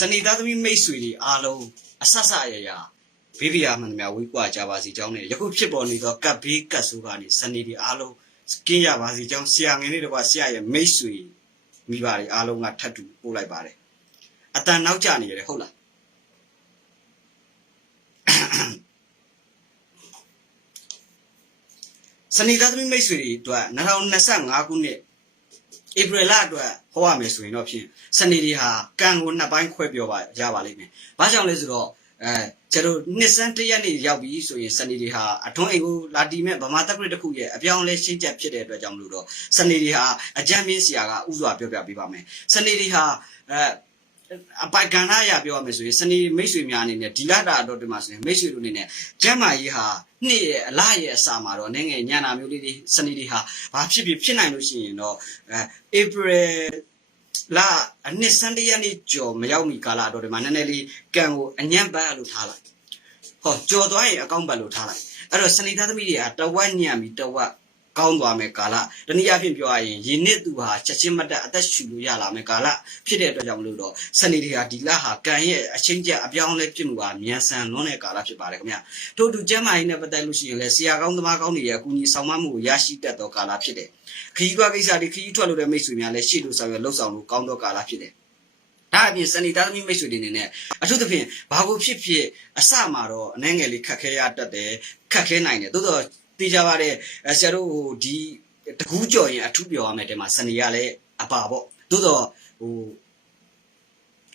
စနေသားသမီးမိတ်ဆွေတွေအားလုံးအဆဆရရဘေးဘီယာမှန်သမျှဝေးကွာကြပါစီကြောင်းနဲ့ယခုဖြစ်ပေါ်နေသောကပ်ဘေးကပ်ဆိုးကနေစနေတွေအားလုံးကင်းရပါစီကြောင်းဆရာငယ်လေးတွေကဆရာရဲ့မိတ်ဆွေမိဘတွေအားလုံးကထပ်တူပို့လိုက်ပါတယ်အတန်နောက်ကျနေရတယ်ဟုတ်လားစနေသားသမီးမိတ်ဆွေတွေအတွက်2025ခုနှစ် ဧပြီလအတွက်ဟောရမယ်ဆိုရင်တော့ဖြင့်စနေတွေဟာကံကိုနှစ်ပိုင်းခွဲပြောပါရပါလိမ့်မယ်။ဘာကြောင့်လဲဆိုတော့အဲကျွန်တော်နှစ်စန်းတစ်ရက်နေ့ရောက်ပြီဆိုရင်စနေတွေဟာအတွန်းအိမ်ကိုလာတီမဲ့ဗမာတက်ဂရစ်တစ်ခုရဲ့အပြောင်းလဲရှင်းချက်ဖြစ်တဲ့အတွက်ကြောင့်မလို့တော့စနေတွေဟာအကြမ်းမြင့်ဆရာကဥစွာပြောပြပေးပါမယ်။စနေတွေဟာအဲ အပိုက်ကဏ္ဍအရပြောရမယ်ဆိုရင်စနေမိတ်ဆွေများအနေနဲ့ဒီလတာတော့ဒီမှာဆိုရင်မိတ်ဆွေတို့အနေနဲ့ကျမ်းမာရေးဟာနှစ်ရဲ့အလားရဲ့အစာမှာတော့နည်းငယ်ညံနာမျိုးလေးတွေစနေတွေဟာဘာဖြစ်ဖြစ်ဖြစ်နိုင်လို့ရှိရင်တော့အဲဧပြီလာအနှစ်စန်းတရက်နေ့ကျော်မရောက်မီကာလတော့ဒီမှာနည်းနည်းလေးကံကိုအညံ့ပတ်လို့ထားလိုက်ဟောကြော်သွားရင်အကောင့်ပတ်လို့ထားလိုက်အဲ့တော့စနေသားသမီးတွေကတဝက်ညံ့ပြီးတဝက် ကောင်းသွားမယ်ကာလတနည်းအားဖြင့်ပြောရရင်ယင်းနှစ်သူဟာချက်ချင်းမတက်အသက်ရှူလို့ရလာမယ်ကာလဖြစ်တဲ့အတွက်ကြောင့်မလို့တော့စနေတွေဟာဒီလဟာကံရဲ့အချင်းကျအပြောင်းလဲဖြစ်မှုဟာမြန်ဆန်လွန်းတဲ့ကာလဖြစ်ပါတယ်ခင်ဗျထို့တူကျမ်းမာရေးနဲ့ပတ်သက်လို့ရှိရင်လည်းဆရာကောင်းသမားကောင်းတွေရဲ့အကူအညီဆောင်မမှုကိုရရှိတတ်သောကာလဖြစ်တယ်ခရီးကွာကိစ္စတွေခရီးထွက်လို့တဲ့မိတ်ဆွေများလည်းရှေ့လို့ဆောင်ရွက်လှုပ်ဆောင်လို့ကောင်းသောကာလဖြစ်တယ်ဒါအပြင်စနေသားသမီးမိတ်ဆွေတွေအနေနဲ့အထူးသဖြင့်ဘာကိုဖြစ်ဖြစ်အစမှာတော့အနှဲငယ်လေးခက်ခဲရတတ်တယ်ခက်ခဲနိုင်တယ်သို့တော့ သိကြပါတဲ့ဆရာတို့ဟိုဒီတကူးကြော်ရင်အထူးပြောရမယ်တဲ့မှာစနေရလည်းအပါပေါ့သို့တော့ဟို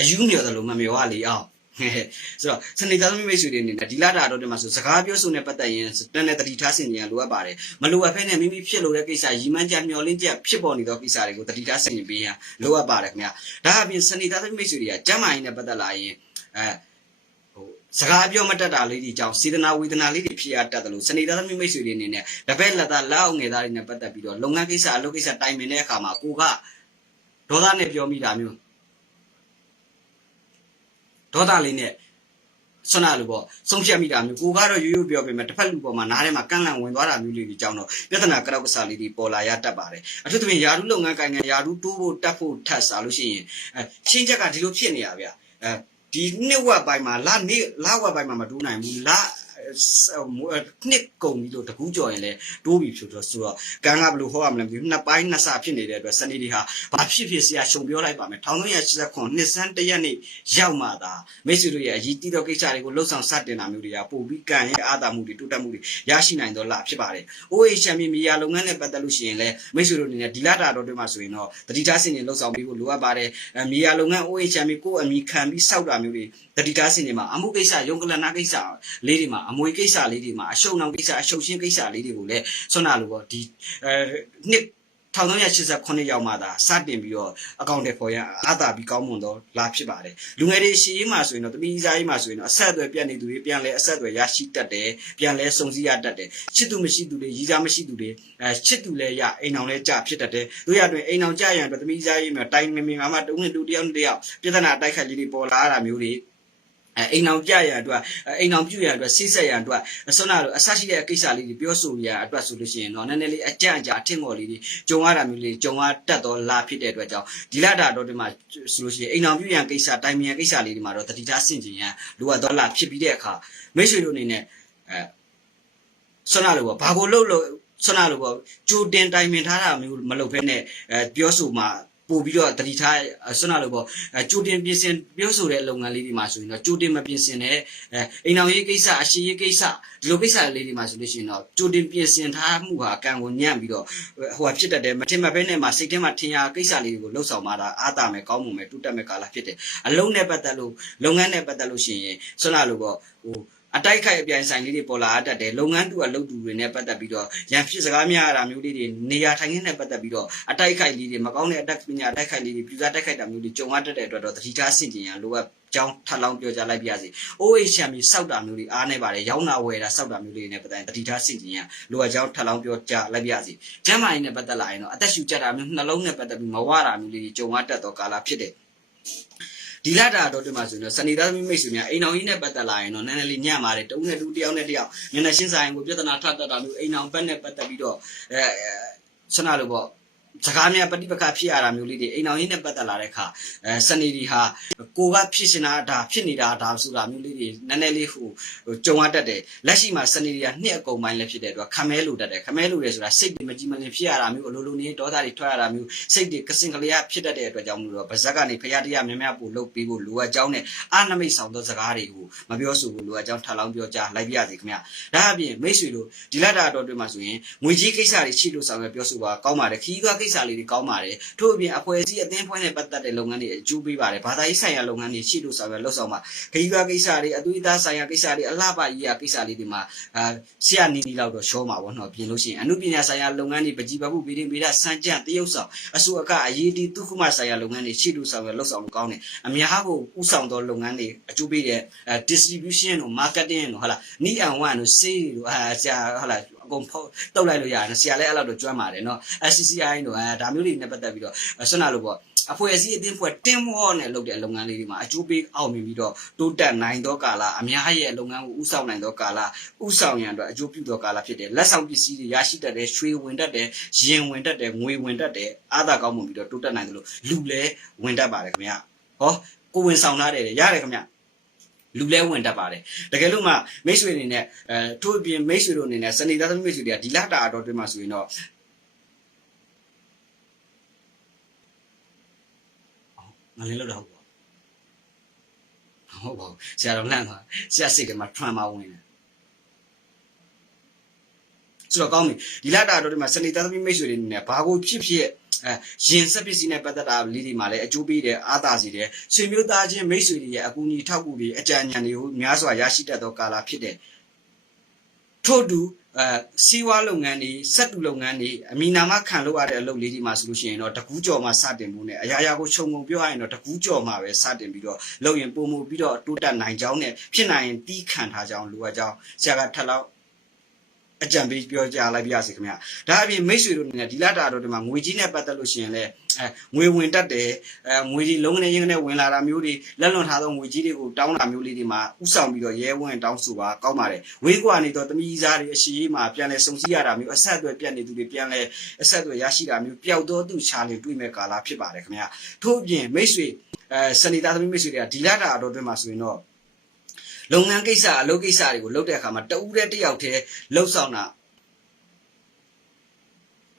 အယူမြော်တယ်လို့မမျောရလေအောင်ဆိုတော့စနေသားသမီးမိတ်ဆွေတွေအနေနဲ့ဒီလာတာတော့ဒီမှာဆိုစကားပြောဆိုနေပတ်သက်ရင်တန်တဲ့တတိထားဆင်ကြရလိုအပ်ပါတယ်မလိုအပ်ဖဲနဲ့မိမိဖြစ်လို့တဲ့ကိစ္စရီမန်းကြမျောလင်းကြဖြစ်ပေါ်နေသောကိစ္စတွေကိုတတိထားဆင်ကြပေးရလိုအပ်ပါတယ်ခင်ဗျာဒါအပြင်စနေသားသမီးမိတ်ဆွေတွေကကျမ်းမာရေးနဲ့ပတ်သက်လာရင်အဲဟို စကားပြောမတတ်တာလေးဒီကြောင့်စေတနာဝေဒနာလေးတွေဖြစ်ရတတ်တယ်လို့စနေသားသမီးမိတ်ဆွေတွေအနေနဲ့တပည့်လက်သားလက်အောင်ငယ်သားတွေနဲ့ပတ်သက်ပြီးတော့လုပ်ငန်းကိစ္စအလုပ်ကိစ္စတိုင်ပင်တဲ့အခါမှာကိုကဒေါသနဲ့ပြောမိတာမျိုးဒေါသလေးနဲ့ဆွမ်းနာလို့ပေါ့ဆုံးဖြတ်မိတာမျိုးကိုကတော့ရိုးရိုးပြောပေမဲ့တစ်ဖက်လူပေါ်မှာနားထဲမှာကန့်လန့်ဝင်သွားတာမျိုးလေးတွေကြောင့်တော့ပြဿနာကရောက်ကစားလေးတွေပေါ်လာရတတ်ပါတယ်အထူးသဖြင့်ယာရုလုပ်ငန်းကိုင်ငံယာရုတိုးဖို့တက်ဖို့ထပ်စားလို့ရှိရင်အဲချင်းချက်ကဒီလိုဖြစ်နေရဗျအဲ ဒီနှစ်ဝက်ပိုင်းမှာလာနေလာဝက်ပိုင်းမှာမတိုးနိုင်ဘူးလာ နှစ်ကုန်ပြီလို့တကူးကြော်ရင်လည်းတိုးပြီဖြစ်တော့ဆိုတော့ကန်းကဘလို့ဟောရမလဲမသိဘူးနှစ်ပိုင်းနှစ်ဆဖြစ်နေတဲ့အတွက်စနေတွေဟာဘာဖြစ်ဖြစ်ဆရာရှုံပြောလိုက်ပါမယ်1389နှစ်စန်းတရက်နေ့ရောက်မှသာမိတ်ဆွေတို့ရဲ့အရေးကြီးသောကိစ္စတွေကိုလှုပ်ဆောင်စတင်တာမျိုးတွေကပို့ပြီးကံရဲ့အာသာမှုတွေတိုးတက်မှုတွေရရှိနိုင်တော့လားဖြစ်ပါတယ်။ OHM မြေယာလုပ်ငန်းနဲ့ပတ်သက်လို့ရှိရင်လည်းမိတ်ဆွေတို့အနေနဲ့ဒီလာတာတော့တွေမှာဆိုရင်တော့တတိထားစင်တွေလှုပ်ဆောင်ပြီးဖို့လိုအပ်ပါတယ်။မြေယာလုပ်ငန်း OHM ကိုအမိခံပြီးစောက်တာမျိုးတွေတတိထားစင်တွေမှာအမှုကိစ္စရုံကလနာကိစ္စလေးတွေမှာအမွေကိစ္စလေးတွေမှာအရှုံအောင်ကိစ္စအရှုံရှင်းကိစ္စလေးတွေကိုလည်းဆွမ်းနာလို့ပေါ့ဒီအဲနှစ်1389ရောက်မှသာစတင်ပြီးတော့အကောင့်တွေပေါ်ရအာသာပြီးကောင်းမွန်တော့လာဖြစ်ပါတယ်လူငယ်တွေရှေးမှာဆိုရင်တော့တမိစားရေးမှာဆိုရင်တော့အဆက်အသွယ်ပြတ်နေသူတွေပြန်လဲအဆက်အသွယ်ရရှိတတ်တယ်ပြန်လဲစုံစည်းရတတ်တယ်ချစ်သူမရှိသူတွေရီးစားမရှိသူတွေအဲချစ်သူလဲရအိမ်အောင်လဲကြဖြစ်တတ်တယ်တို့ရတွင်အိမ်အောင်ကြရန်အတွက်တမိစားရေးမှာတိုင်းမင်မင်ငါမှတုံးနဲ့တူတယောက်နဲ့တယောက်ပြဿနာတိုက်ခိုက်လေးတွေပေါ်လာတာမျိုးတွေ အဲအိမ်အောင်ကြရအတွက်အိမ်အောင်ပြုရအတွက်စိစက်ရအတွက်ဆွမ်းနာလို့အဆရှိတဲ့ကိစ္စလေးတွေပြောဆိုရအတွက်ဆိုလို့ရှိရင်တော့နည်းနည်းလေးအကြံကြာအထင်ပေါ်လေးတွေကြုံရတာမျိုးလေးကြုံရတတ်တော့လာဖြစ်တဲ့အတွက်ကြောင့်ဒီလာတာတော့ဒီမှာဆိုလို့ရှိရင်အိမ်အောင်ပြုရန်ကိစ္စတိုင်မြန်ကိစ္စလေးတွေမှာတော့တတိထားဆင်ကျင်ရန်လိုအပ်တော့လာဖြစ်ပြီးတဲ့အခါမိတ်ဆွေတို့အနေနဲ့အဲဆွမ်းနာလို့ပေါ့ဘာကိုလို့လို့ဆွမ်းနာလို့ပေါ့ကြိုတင်တိုင်ပင်ထားတာမျိုးမလုပ်ဘဲနဲ့အဲပြောဆိုမှာ ပို့ပြီးတော့တတိထားဆွမ်းနာလို့ပေါ့အဲကြိုတင်ပြင်ဆင်ပြောဆိုတဲ့လုပ်ငန်းလေးတွေမှာဆိုရင်တော့ကြိုတင်မပြင်ဆင်တဲ့အဲအိမ်အောင်ရေးကိစ္စအရှိရေးကိစ္စဒီလိုကိစ္စလေးတွေမှာဆိုလို့ရှိရင်တော့ကြိုတင်ပြင်ဆင်ထားမှုဟာကံကိုညံ့ပြီးတော့ဟိုဟာဖြစ်တတ်တယ်မထင်မဘဲနဲ့မှစိတ်ထဲမှာထင်ရကိစ္စလေးတွေကိုလှုပ်ဆောင်မှတာအားတာမယ်ကောင်းမှုမယ်တူတက်မယ်ကာလဖြစ်တယ်အလုံးနဲ့ပတ်သက်လို့လုပ်ငန်းနဲ့ပတ်သက်လို့ရှိရင်ဆွမ်းနာလို့ပေါ့ဟို အတိုက်ခိုက်အပြိုင်ဆိုင်လေးတွေပေါ်လာတတ်တယ်လုပ်ငန်းတူအလုပ်တူတွေနဲ့ပတ်သက်ပြီးတော့ရန်ဖြစ်စကားများရတာမျိုးလေးတွေနေရာထိုင်ခင်းနဲ့ပတ်သက်ပြီးတော့အတိုက်ခိုက်လေးတွေမကောင်းတဲ့အတက်ပညာအတိုက်ခိုက်လေးတွေပြူစားတိုက်ခိုက်တာမျိုးတွေကြုံရတတ်တဲ့အတွက်တော့တတိထားဆင်ကျင်ရလိုအပ်ကြောင်းထပ်လောင်းပြောကြလိုက်ပြရစီ။ OH ချန်ပီစောက်တာမျိုးတွေအားနေပါတယ်ရောင်းတာဝယ်တာစောက်တာမျိုးတွေနဲ့ပတ်သက်တတိထားဆင်ကျင်ရလိုအပ်ကြောင်းထပ်လောင်းပြောကြလိုက်ပြရစီ။ကျမ်းမာရေးနဲ့ပတ်သက်လာရင်တော့အသက်ရှူကြတာမျိုးနှလုံးနဲ့ပတ်သက်ပြီးမဝတာမျိုးလေးကြုံရတတ်သောကာလဖြစ်တယ်။ ဒီလာတာတော့ဒီမှာဆိုရင်တော့စနေသားသမီးမိတ်ဆွေများအိမ်အောင်ကြီးနဲ့ပတ်သက်လာရင်တော့နည်းနည်းလေးညံ့ပါတယ်တဦးနဲ့တူတယောက်နဲ့တယောက်မျက်နှာရှင်းဆိုင်ကိုပြဿနာထပ်တတ်တာမျိုးအိမ်အောင်ဘက်နဲ့ပတ်သက်ပြီးတော့အဲဆနာလို့ပေါ့ စကားများပฏิပက္ခဖြစ်ရတာမျိုးလေးတွေအိမ်အောင်ရင်းနဲ့ပတ်သက်လာတဲ့အခါအဲစနေဒီဟာကိုကဖြစ်နေတာဒါဖြစ်နေတာဒါဆိုတာမျိုးလေးတွေနည်းနည်းလေးဟိုဟိုကြုံရတတ်တယ်လက်ရှိမှာစနေဒီကနှစ်အကုန်ပိုင်းလည်းဖြစ်တဲ့အတွက်ခမဲလိုတတ်တယ်ခမဲလိုတယ်ဆိုတာစိတ်တွေမကြည်မလင်ဖြစ်ရတာမျိုးအလိုလိုနေဒေါသတွေထွက်ရတာမျိုးစိတ်တွေကစင်ကလေးဖြစ်တတ်တဲ့အတွက်ကြောင့်မလို့တော့ဗဇက်ကနေဖရာတရားများများပို့လုပ်ပြီးဖို့လိုအပ်ကြောင်းနဲ့အာနမိတ်ဆောင်သောစကားတွေကိုမပြောဆိုဘူးလိုအပ်ကြောင်းထပ်လောင်းပြောကြားလိုက်ပြရစီခင်ဗျဒါအပြင်မိတ်ဆွေတို့ဒီလက်တာတော်တွေမှာဆိုရင်ငွေကြီးကိစ္စတွေရှိလို့ဆောင်ရွက်ပြောဆိုပါကောင်းပါတယ်ခီးသွွားကိစ္စလေးတွေကောင်းပါတယ်ထို့အပြင်အဖွဲ့အစည်းအသင်းဖွဲ့နဲ့ပတ်သက်တဲ့လုပ်ငန်းတွေအကျိုးပေးပါတယ်ဘာသာရေးဆိုင်ရာလုပ်ငန်းတွေရှိလို့ဆောင်ရွက်လုပ်ဆောင်ပါခီးသွွားကိစ္စတွေအသွေးသားဆိုင်ရာကိစ္စတွေအလှပကြီးရာကိစ္စလေးတွေမှာအာဆရာနီနီလောက်တော့ရှောမှာပေါ့နော်ပြင်လို့ရှိရင်အမှုပညာဆိုင်ရာလုပ်ငန်းတွေပကြီးပမှုဗီဒီဗီဒစံကြံတရုပ်ဆောင်အဆူအကအရေးတီတုခုမဆိုင်ရာလုပ်ငန်းတွေရှိလို့ဆောင်ရွက်လုပ်ဆောင်လို့ကောင်းတယ်အများကိုဥဆောင်သောလုပ်ငန်းတွေအကျိုးပေးတဲ့အဲ distribution တို့ marketing တို့ဟုတ်လား need and want တို့ sale တို့အာဆရာဟုတ်လားအ ကုန်ဖောက်တုတ်လိုက်လို့ရတယ်ဆရာလည်းအဲ့လောက်တော့ကျွမ်းပါတယ်နော် SCCI တို့အဲဒါမျိုးတွေနဲ့ပတ်သက်ပြီးတော့ဆွမ်းနာလို့ပေါ့အဖွဲ့အစည်းအသင်းဖွဲ့တင်းမောနဲ့လုပ်တဲ့လုပ်ငန်းလေးတွေမှာအကျိုးပေးအောင်မြင်ပြီးတော့တိုးတက်နိုင်သောကာလအများရဲ့လုပ်ငန်းကိုဥဆောင်နိုင်သောကာလဥဆောင်ရန်အတွက်အကျိုးပြုသောကာလဖြစ်တယ်လက်ဆောင်ပစ္စည်းတွေရရှိတတ်တယ်ရွှေဝင်တတ်တယ်ရင်ဝင်တတ်တယ်ငွေဝင်တတ်တယ်အားသာကောင်းမှုပြီးတော့တိုးတက်နိုင်တယ်လို့လူလည်းဝင်တတ်ပါတယ်ခင်ဗျာဟောကိုဝင်ဆောင်ထားတယ်ရတယ်ခင်ဗျာ လူလဲဝင်တတ်ပါတယ်တကယ်လို့မှမိတ်ဆွေတွေနဲ့အဲထို့အပြင်မိတ်ဆွေတို့အနေနဲ့စနေသားသမီးမိတ်ဆွေတွေကဒီလတာအတော်တွင်းမှာဆိုရင်တော့ငါလည်းလောက်တော့ဟုတ်ပါဟုတ်ပါဘူးဆရာတော်လန့်သွားဆရာစိတ်ကမှထွမ်းမဝင်တယ်ဆိုတော့ကောင်းပြီဒီလတာအတော်တွင်းမှာစနေသားသမီးမိတ်ဆွေတွေအနေနဲ့ဘာကိုဖြစ်ဖြစ် အဲရင်ဆက်ပစ္စည်းနဲ့ပတ်သက်တာလေးတွေမှာလည်းအကျိုးပေးတယ်အားသာစေတယ်ဆွေမျိုးသားချင်းမိတ်ဆွေတွေရဲ့အကူအညီထောက်ကူတွေအကြံဉာဏ်တွေကိုများစွာရရှိတတ်သောကာလဖြစ်တယ်ထို့တူအဲစီးဝါလုပ်ငန်းတွေစက်တူလုပ်ငန်းတွေအမီနာမခံလို့ရတဲ့အလုပ်လေးတွေမှာဆိုလို့ရှိရင်တော့တကူးကြော်မှာစတင်မှုနဲ့အရာရာကိုခြုံငုံပြောရရင်တော့တကူးကြော်မှာပဲစတင်ပြီးတော့လုပ်ရင်ပုံမှုပြီးတော့တိုးတက်နိုင်ကြောင်းနဲ့ဖြစ်နိုင်ရင်တီးခံထားကြောင်းလိုအပ်ကြောင်းဆရာကထပ်လောက် အကြံပေးပြောကြားလိုက်ပြရစီခင်ဗျာဒါအပြင်မိတ်ဆွေတို့အနေနဲ့ဒီလတာတော့ဒီမှာငွေကြီးနဲ့ပတ်သက်လို့ရှိရင်လည်းအဲငွေဝင်တတ်တယ်အဲငွေကြီးလုံးကနေရင်းကနေဝင်လာတာမျိုးတွေလက်လွန်ထားသောငွေကြီးတွေကိုတောင်းတာမျိုးလေးတွေမှာဥဆောင်ပြီးတော့ရဲဝံ့တောင်းဆိုပါကောင်းပါတယ်ဝေးကွာနေတော့တမီးစားတွေအရှိကြီးမှာပြန်လဲစုံစည်းရတာမျိုးအဆက်အသွယ်ပြတ်နေသူတွေပြန်လဲအဆက်အသွယ်ရရှိတာမျိုးပျောက်တော့သူချာလေတွေ့မဲ့ကာလဖြစ်ပါတယ်ခင်ဗျာထို့အပြင်မိတ်ဆွေအဲစနေသားသမီးမိတ်ဆွေတွေကဒီလတာအတော်တွင်မှာဆိုရင်တော့ လုပ်ငန်းကိစ္စအလုပ်ကိစ္စတွေကိုလုပ်တဲ့အခါမှာတဦးတည်းတစ်ယောက်တည်းလှုပ်ဆောင်တာ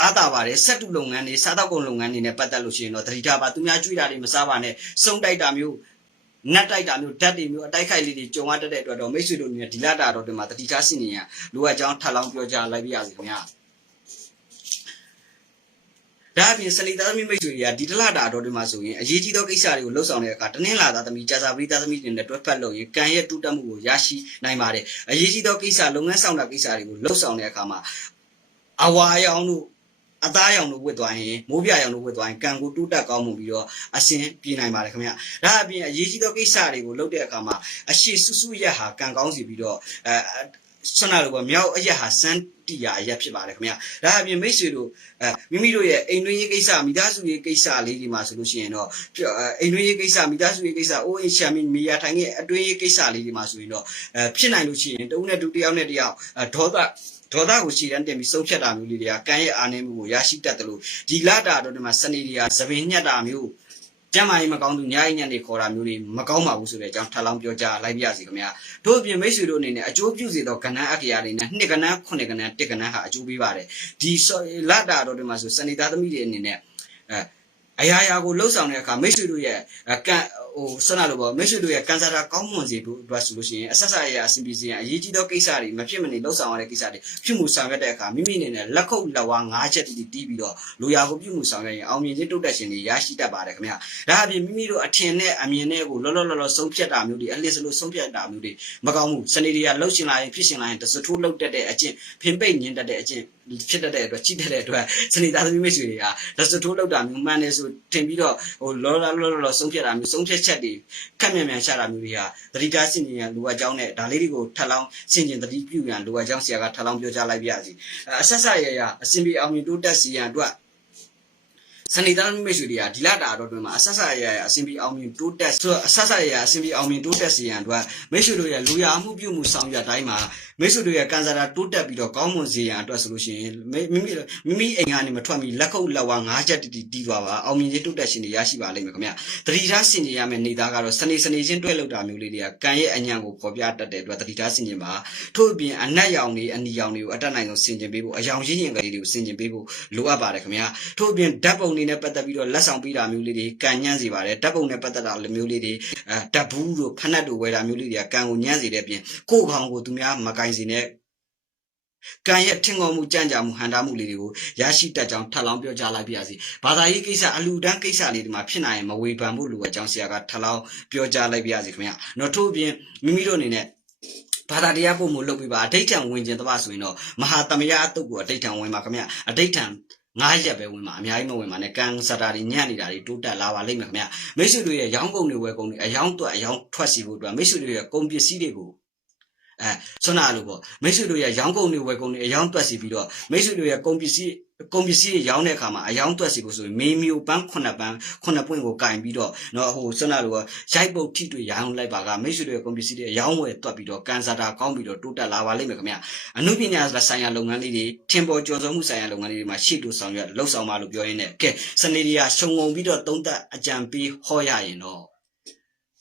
အားတာပါတယ်စက်တူလုပ်ငန်းတွေစားတောက်ကုန်လုပ်ငန်းတွေနဲ့ပတ်သက်လို့ရှိရင်တော့တတိထားပါသူများကြွေးတာတွေမစားပါနဲ့စုံတိုက်တာမျိုးနတ်တိုက်တာမျိုးဓာတ်တွေမျိုးအတိုက်ခိုက်လေးတွေကြုံရတတ်တဲ့အတွက်တော့မိတ်ဆွေတို့အနေနဲ့ဒီလတာတော့ဒီမှာတတိထားစင်နေရလိုအပ်ကြောင်းထပ်လောင်းပြောကြားလိုက်ပြရစီခင်ဗျာ ဒါအပြင်စလီသားသမီးမိတ်ဆွေတွေကဒီတလတာတော့ဒီမှာဆိုရင်အရေးကြီးသောကိစ္စတွေကိုလှုပ်ဆောင်တဲ့အခါတနင်္လာသားသမီးကြာစာပရိသတ်သမီးတွေနဲ့တွဲဖက်လို့ရင်ကံရဲ့တူတက်မှုကိုရရှိနိုင်ပါတယ်အရေးကြီးသောကိစ္စလုပ်ငန်းဆောင်တာကိစ္စတွေကိုလှုပ်ဆောင်တဲ့အခါမှာအဝါရောင်တို့အသားရောင်တို့ဝတ်သွားရင်မိုးပြရောင်တို့ဝတ်သွားရင်ကံကိုတိုးတက်ကောင်းမှုပြီးတော့အစင်ပြေနိုင်ပါတယ်ခင်ဗျ။ဒါအပြင်အရေးကြီးသောကိစ္စတွေကိုလုပ်တဲ့အခါမှာအရှိစုစုရက်ဟာကံကောင်းစီပြီးတော့အဲ ဆွမ်းနာလို့ပေါ့မြောက်အရက်ဟာစမ်းတီယာအရက်ဖြစ်ပါတယ်ခင်ဗျ။ဒါအပြင်မိတ်ဆွေတို့အဲမိမိတို့ရဲ့အိမ်တွင်းရေးကိစ္စမိသားစုရေးကိစ္စလေးဒီမှာဆိုလို့ရှိရင်တော့အိမ်တွင်းရေးကိစ္စမိသားစုရေးကိစ္စအိုးအိမ်ရှာမီမီယာထိုင်ရဲ့အတွင်းရေးကိစ္စလေးဒီမှာဆိုရင်တော့အဲဖြစ်နိုင်လို့ရှိရင်တဦးနဲ့တူတယောက်နဲ့တယောက်ဒေါသဒေါသကိုရှည်တန်းတင်ပြီးဆုံးဖြတ်တာမျိုးလေးတွေကကံရဲ့အာနေမှုကိုရရှိတတ်တယ်လို့ဒီလတာတော့ဒီမှာစနေတွေကသပင်ညက်တာမျိုး ကျမ်းမာရေးမကောင်းသူညအိညက်နေခေါ်တာမျိုးတွေမကောင်းပါဘူးဆိုတဲ့အကြောင်းထပ်လောင်းပြောကြားလိုက်ပြရစီခင်ဗျာတို့အပြင်မိတ်ဆွေတို့အနေနဲ့အကျိုးပြုစေသောကဏ္ဍအက္ခရာတွေနဲ့နှစ်ကဏ္ဍခုနှစ်ကဏ္ဍတစ်ကဏ္ဍဟာအကျိုးပေးပါတယ်ဒီလတာတော့ဒီမှာဆိုစနေသားသမီးတွေအနေနဲ့အဲအရာရာကိုလှုပ်ဆောင်တဲ့အခါမိတ်ဆွေတို့ရဲ့ကံ ဟိုဆွမ်းနာလို့ပေါ့မိတ်ဆွေတို့ရဲ့ကန်ဆာတာကောင်းမွန်စေဖို့အတွက်ဆိုလို့ရှိရင်အဆက်ဆက်ရအစီအပီစီရင်အရေးကြီးသောကိစ္စတွေမဖြစ်မနေလှုပ်ဆောင်ရတဲ့ကိစ္စတွေပြုမှုဆောင်ရွက်တဲ့အခါမိမိအနေနဲ့လက်ခုပ်လက်ဝါး၅ချက်တီးတီးပြီးတော့လူရာကိုပြုမှုဆောင်ရွက်ရင်အောင်မြင်ခြင်းတိုးတက်ခြင်းတွေရရှိတတ်ပါတယ်ခင်ဗျာဒါအပြင်မိမိတို့အထင်နဲ့အမြင်နဲ့ကိုလောလောလောလောဆုံးဖြတ်တာမျိုးတွေအလစ်စလို့ဆုံးဖြတ်တာမျိုးတွေမကောင်းဘူးစနေတွေကလှုပ်ရှင်လာရင်ဖြစ်ရှင်လာရင်တစထိုးလှုပ်တတ်တဲ့အကျင့်ဖင်ပိတ်ညင်တတ်တဲ့အကျင့် ဖြစ်တတ်တဲ့အတွက်ကြည့်တတ်တဲ့အတွက်စနေသားသမီးမိတ်ဆွေတွေကတစထိုးလှုပ်တာမျိုးမှန်တယ်ဆိုထင်ပြီးတော့ဟိုလောလောလောလောဆုံးဖြတ်တာမျိုးဆုံးဖြတ်ချက်တွေခက်မြန်မြန်ရှာတာမျိုးတွေဟာသတိထားစင်ကြင်ရန်လိုအပ်ကြောင်းနဲ့ဒါလေးတွေကိုထပ်လောင်းစင်ကြင်သတိပြုရန်လိုအပ်ကြောင်းဆရာကထပ်လောင်းပြောကြားလိုက်ပြရစီအဆက်ဆက်ရရအစင်ပြေအောင်မြင်တိုးတက်စီရန်အတွက် စနေသားမိတ်ဆွေတွေကဒီလတာတော့တွင်မှာအဆက်ဆက်ရရအစဉ်ပြေအောင်မြင်တိုးတက်ဆိုတော့အဆက်ဆက်ရရအစဉ်ပြေအောင်မြင်တိုးတက်စေရန်အတွက်မိတ်ဆွေတို့ရဲ့လူရမှုပြုမှုဆောင်ရွက်တိုင်းမှာမိတ်ဆွေတို့ရဲ့ကန်ဆာတာတိုးတက်ပြီးတော့ကောင်းမွန်စေရန်အတွက်ဆိုလို့ရှိရင်မိမိမိမိအိမ်ကနေမထွက်မီလက်ခုပ်လက်ဝါးငါးချက်တီတီတီးသွားပါအောင်မြင်ခြင်းတိုးတက်ရှင်တွေရရှိပါလိမ့်မယ်ခင်ဗျတတိထားဆင်ခြင်ရမယ့်နေသားကတော့စနေစနေချင်းတွဲလောက်တာမျိုးလေးတွေကကံရဲ့အညံကိုပေါ်ပြတတ်တဲ့အတွက်တတိထားဆင်ခြင်ပါထို့အပြင်အနက်ရောင်တွေအနီရောင်တွေကိုအတက်နိုင်ဆုံးဆင်ခြင်ပေးဖို့အယောင်ရင်းရင်ကလေးတွေကိုဆင်ခြင်ပေးဖို့လိုအပ်ပါတယ်ခင်ဗျထို့အပြင်ဓာတ်ပုံတွေနဲ့ပတ်သက်ပြီးတော့လက်ဆောင်ပေးတာမျိုးလေးတွေကံညံ့စေပါတယ်ဓာတ်ပုံနဲ့ပတ်သက်တာမျိုးလေးတွေအဲဓာတ်ဘူးတို့ဖက်နှက်တို့ဝယ်တာမျိုးလေးတွေကကံကိုညံ့စေတဲ့အပြင်ကိုယ်ကောင်ကိုသူများမကင်စေနဲ့ကံရဲ့ထင်ခေါ်မှုကြံ့ကြာမှုဟန်တာမှုလေးတွေကိုရရှိတတ်ကြောင်းထပ်လောင်းပြောကြားလိုက်ပါရစေ။ဘာသာရေးကိစ္စအလူတန်းကိစ္စလေးတွေမှာဖြစ်နိုင်ရင်မဝေဖန်ဖို့လိုအပ်ကြောင်းဆရာကထပ်လောင်းပြောကြားလိုက်ပါရစေခင်ဗျ။နော်ထို့အပြင်မိမိတို့အနေနဲ့ဘာသာတရားပို့မှုလုပ်ပြီးပါအဋိဋ္ဌံဝင်ခြင်းတပါဆိုရင်တော့မဟာတမယအတုတ်ကိုအဋိဋ္ဌံဝင်ပါခင်ဗျ။အဋိဋ္ဌံ ငါးရက်ပဲဝင်မှာအများကြီးမဝင်ပါနဲ့ကံစတာတွေညံ့နေတာတွေတိုးတက်လာပါလိမ့်မယ်ခင်ဗျမိတ်ဆွေတို့ရဲ့ရောင်းကုန်တွေဝယ်ကုန်တွေအယောင်းတွက်အယောင်းထွက်စီဖို့အတွက်မိတ်ဆွေတို့ရဲ့ကုန်ပစ္စည်းတွေကို အဲဆွမ်းနာလို့ပေါ့မိတ်ဆွေတို့ရဲ့ရောင်းကုန်တွေဝယ်ကုန်တွေအယောင်းတွက်စီပြီးတော့မိတ်ဆွေတို့ရဲ့ကုန်ပစ္စည်းကုန်ပစ္စည်းတွေရောင်းတဲ့အခါမှာအယောင်းတွက်စီဖို့ဆိုရင်မေမျိုးပန်း9ပန်း9ပွင့်ကိုကင်ပြီးတော့နော်ဟိုဆွမ်းနာလို့ရိုက်ပုတ်ထိတွေ့ရောင်းလိုက်ပါကမိတ်ဆွေတို့ရဲ့ကုန်ပစ္စည်းတွေအယောင်းဝယ်တွက်ပြီးတော့ကန်စာတာကောင်းပြီးတော့တိုးတက်လာပါလိမ့်မယ်ခင်ဗျအနုပညာဆိုင်ရာလုပ်ငန်းလေးတွေထင်ပေါ်ကျော်စောမှုဆိုင်ရာလုပ်ငန်းလေးတွေမှာရှေ့တူဆောင်ရွက်လှုပ်ဆောင်ပါလို့ပြောရင်းနဲ့ကဲစနေရီယာရှုံငုံပြီးတော့သုံးသက်အကြံပေးဟောရရင်တော့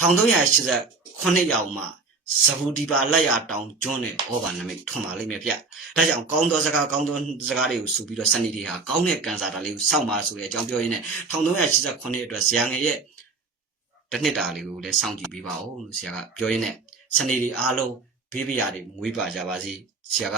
1389ရောင်မှာ ဇဘူဒီပါလက်ရတောင်ကျွန်းနဲ့ဩဘာနမိတ်ထွန်ပါလိမ့်မယ်ဗျ။ဒါကြောင့်ကောင်းသောစကားကောင်းသောစကားတွေကိုဆိုပြီးတော့စနေရီဟာကောင်းတဲ့ကန်စာတာလေးကိုစောင့်ပါဆိုတဲ့အကြောင်းပြောရင်းနဲ့1389အတွက်ဇာငယ်ရဲ့တစ်နှစ်တာလေးကိုလည်းစောင့်ကြည့်ပေးပါဦးလို့ဆရာကပြောရင်းနဲ့စနေရီအားလုံးဘေးပြားတွေမွေးပါကြပါစေဆရာက